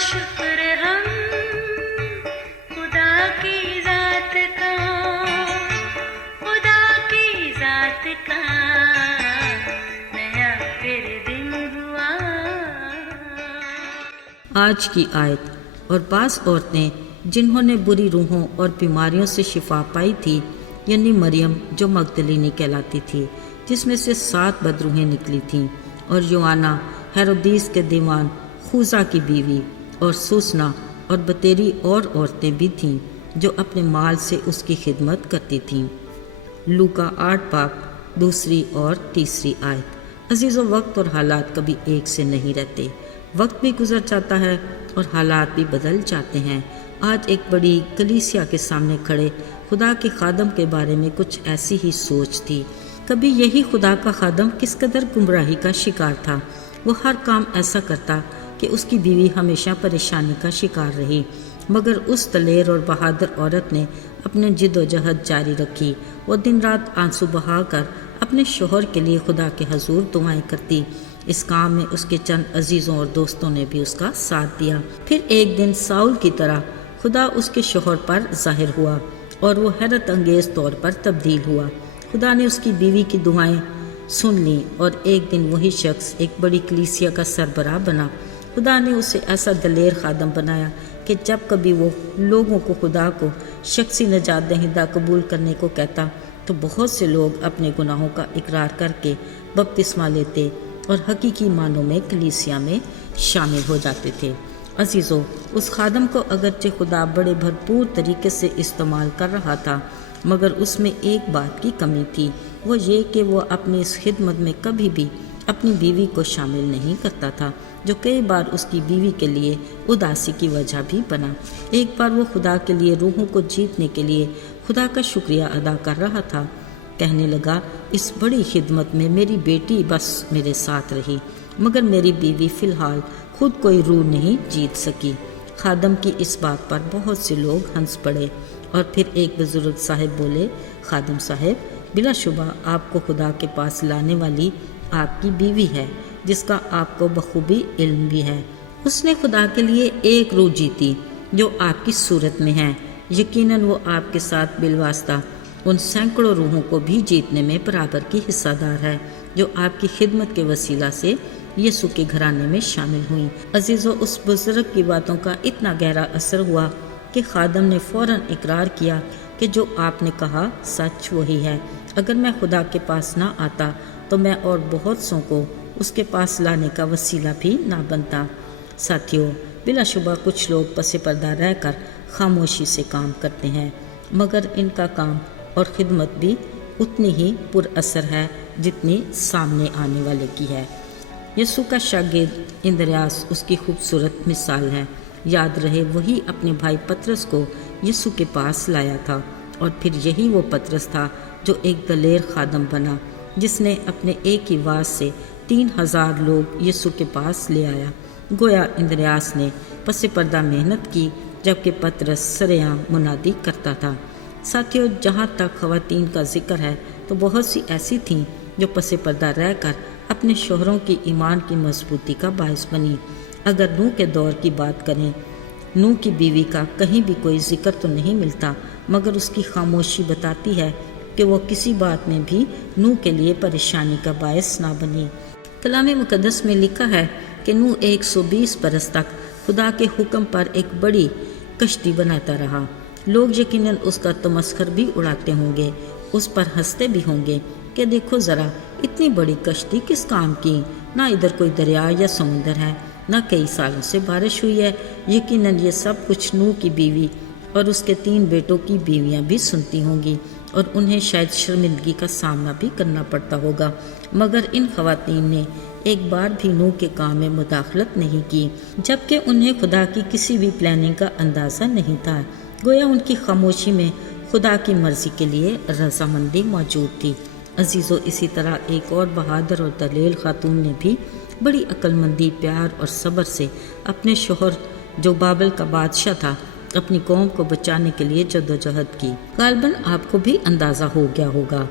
شکر ہم خدا کی ذات کا، خدا کی ذات کا نیا پھر دن ہوا۔ آج کی آیت، اور بعض عورتیں جنہوں نے بری روحوں اور بیماریوں سے شفا پائی تھی، یعنی مریم جو مگدلینی کہلاتی تھی، جس میں سے 7 بدروحیں نکلی تھیں، اور یوحنا ہیرودیس کے دیوان خوزا کی بیوی، اور سوسنا اور بتیری اور عورتیں بھی تھیں جو اپنے مال سے اس کی خدمت کرتی تھیں۔ لوکا 8 باب 2 اور 3 آیت۔ عزیزو، وقت اور حالات کبھی ایک سے نہیں رہتے، وقت بھی گزر جاتا ہے اور حالات بھی بدل جاتے ہیں۔ آج ایک بڑی کلیسیا کے سامنے کھڑے خدا کے خادم کے بارے میں کچھ ایسی ہی سوچ تھی۔ کبھی یہی خدا کا خادم کس قدر گمراہی کا شکار تھا۔ وہ ہر کام ایسا کرتا کہ اس کی بیوی ہمیشہ پریشانی کا شکار رہی، مگر اس دلیر اور بہادر عورت نے اپنے جد و جہد جاری رکھی۔ وہ دن رات آنسو بہا کر اپنے شوہر کے لیے خدا کے حضور دعائیں کرتی۔ اس کام میں اس کے چند عزیزوں اور دوستوں نے بھی اس کا ساتھ دیا۔ پھر ایک دن ساؤل کی طرح خدا اس کے شوہر پر ظاہر ہوا اور وہ حیرت انگیز طور پر تبدیل ہوا۔ خدا نے اس کی بیوی کی دعائیں سن لیں اور ایک دن وہی شخص ایک بڑی کلیسیا کا سربراہ بنا۔ خدا نے اسے ایسا دلیر خادم بنایا کہ جب کبھی وہ لوگوں کو خدا کو شخصی نجات دہندہ قبول کرنے کو کہتا تو بہت سے لوگ اپنے گناہوں کا اقرار کر کے بپتسمہ لیتے اور حقیقی معنوں میں کلیسیا میں شامل ہو جاتے تھے۔ عزیزو، اس خادم کو اگرچہ خدا بڑے بھرپور طریقے سے استعمال کر رہا تھا، مگر اس میں ایک بات کی کمی تھی، وہ یہ کہ وہ اپنی اس خدمت میں کبھی بھی اپنی بیوی کو شامل نہیں کرتا تھا، جو کئی بار اس کی بیوی کے لیے اداسی کی وجہ بھی بنا۔ ایک بار وہ خدا کے لیے روحوں کو جیتنے کے لیے خدا کا شکریہ ادا کر رہا تھا۔ کہنے لگا، اس بڑی خدمت میں میری بیٹی بس میرے ساتھ رہی، مگر میری بیوی فی الحال خود کوئی روح نہیں جیت سکی۔ خادم کی اس بات پر بہت سے لوگ ہنس پڑے، اور پھر ایک بزرگ صاحب بولے، خادم صاحب، بلا شبہ آپ کو خدا کے پاس لانے والی آپ کی بیوی ہے، جس کا آپ کو بخوبی علم بھی ہے۔ اس نے خدا کے لیے ایک روح جیتی جو آپ کی صورت میں ہے۔ یقیناً وہ آپ کے ساتھ بالواسطہ ان سینکڑوں روحوں کو بھی جیتنے میں برابر کی حصہ دار ہے جو آپ کی خدمت کے وسیلہ سے یسوع کے گھرانے میں شامل ہوئیں۔ عزیزو، اس بزرگ کی باتوں کا اتنا گہرا اثر ہوا کہ خادم نے فوراً اقرار کیا کہ جو آپ نے کہا سچ وہی ہے۔ اگر میں خدا کے پاس نہ آتا تو میں اور بہت سوں کو اس کے پاس لانے کا وسیلہ بھی نہ بنتا۔ ساتھیو، بلا شبہ کچھ لوگ پس پردہ رہ کر خاموشی سے کام کرتے ہیں، مگر ان کا کام اور خدمت بھی اتنی ہی پر اثر ہے جتنی سامنے آنے والے کی ہے۔ یسوع کا شاگرد اندریاس اس کی خوبصورت مثال ہے۔ یاد رہے، وہی اپنے بھائی پطرس کو یسوع کے پاس لایا تھا، اور پھر یہی وہ پطرس تھا جو ایک دلیر خادم بنا، جس نے اپنے ایک ہی واز سے 3000 لوگ یسوع کے پاس لے آیا۔ گویا اندریاس نے پس پردہ محنت کی، جبکہ پطرس سرعام منادی کرتا تھا۔ ساتھیو، جہاں تک خواتین کا ذکر ہے تو بہت سی ایسی تھیں جو پس پردہ رہ کر اپنے شوہروں کی ایمان کی مضبوطی کا باعث بنی۔ اگر نوح کے دور کی بات کریں، نوح کی بیوی کا کہیں بھی کوئی ذکر تو نہیں ملتا، مگر اس کی خاموشی بتاتی ہے کہ وہ کسی بات میں بھی نوح کے لیے پریشانی کا باعث نہ بنی۔ کلام مقدس میں لکھا ہے کہ نوح 120 برس تک خدا کے حکم پر ایک بڑی کشتی بناتا رہا۔ لوگ یقیناً اس کا تمسخر بھی اڑاتے ہوں گے، اس پر ہنستے بھی ہوں گے کہ دیکھو ذرا، اتنی بڑی کشتی کس کام کی؟ نہ ادھر کوئی دریا یا سمندر ہے، نہ کئی سالوں سے بارش ہوئی ہے۔ یقیناً یہ سب کچھ نوح کی بیوی اور اس کے 3 بیٹوں کی بیویاں بھی سنتی ہوں گی، اور انہیں شاید شرمندگی کا سامنا بھی کرنا پڑتا ہوگا، مگر ان خواتین نے ایک بار بھی نوح کے کام میں مداخلت نہیں کی، جبکہ انہیں خدا کی کسی بھی پلاننگ کا اندازہ نہیں تھا۔ گویا ان کی خاموشی میں خدا کی مرضی کے لیے رضامندی موجود تھی۔ عزیزو، اسی طرح ایک اور بہادر اور دلیر خاتون نے بھی بڑی عقل مندی، پیار اور صبر سے اپنے شوہر جو بابل کا بادشاہ تھا اپنی قوم کو بچانے کے لیے جدوجہد کی۔ غالباً آپ کو بھی اندازہ ہو گیا ہوگا۔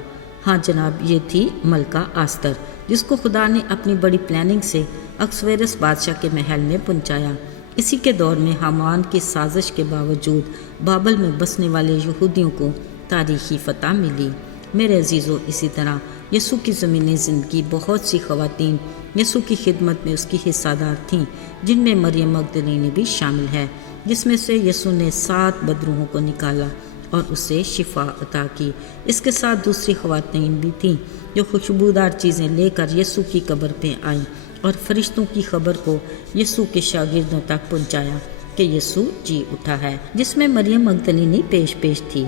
ہاں جناب، یہ تھی ملکہ آستر، جس کو خدا نے اپنی بڑی پلاننگ سے اکسویرس بادشاہ کے محل میں پہنچایا۔ اسی کے دور میں حامان کی سازش کے باوجود بابل میں بسنے والے یہودیوں کو تاریخی فتح ملی۔ میرے عزیزو، اسی طرح یسوع کی زمینی زندگی بہت سی خواتین یسوع کی خدمت میں اس کی حصہ دار تھیں، جن میں مریم مگدلینی بھی شامل ہے، جس میں سے یسوع نے 7 بدروحوں کو نکالا اور اسے شفا عطا کی۔ اس کے ساتھ دوسری خواتین بھی تھیں جو خوشبودار چیزیں لے کر یسوع کی قبر پہ آئیں اور فرشتوں کی خبر کو یسوع کے شاگردوں تک پہنچایا کہ یسوع جی اٹھا ہے، جس میں مریم مگدلینی پیش تھی۔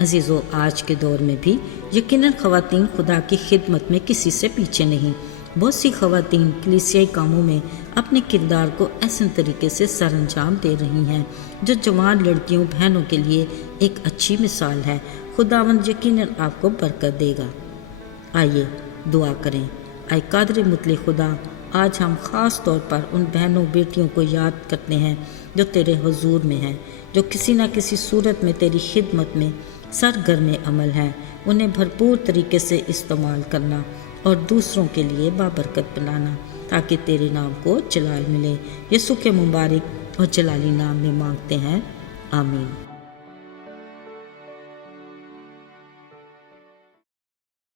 عزیزو، آج کے دور میں بھی یقیناً خواتین خدا کی خدمت میں کسی سے پیچھے نہیں۔ بہت سی خواتین کلیسیائی کاموں میں اپنے کردار کو احسن طریقے سے سر انجام دے رہی ہیں، جو جوان لڑکیوں بہنوں کے لیے ایک اچھی مثال ہے۔ خداوند یقیناً آپ کو برکت دے گا۔ آئیے دعا کریں۔ اے قادر مطلق خدا، آج ہم خاص طور پر ان بہنوں بیٹیوں کو یاد کرتے ہیں جو تیرے حضور میں ہیں، جو کسی نہ کسی صورت میں تیری خدمت میں سرگرم عمل ہیں۔ انہیں بھرپور طریقے سے استعمال کرنا اور دوسروں کے لیے بابرکت بنانا، تاکہ تیرے نام کو جلال ملے۔ یسوع کے مبارک اور جلالی نام میں مانگتے ہیں، آمین۔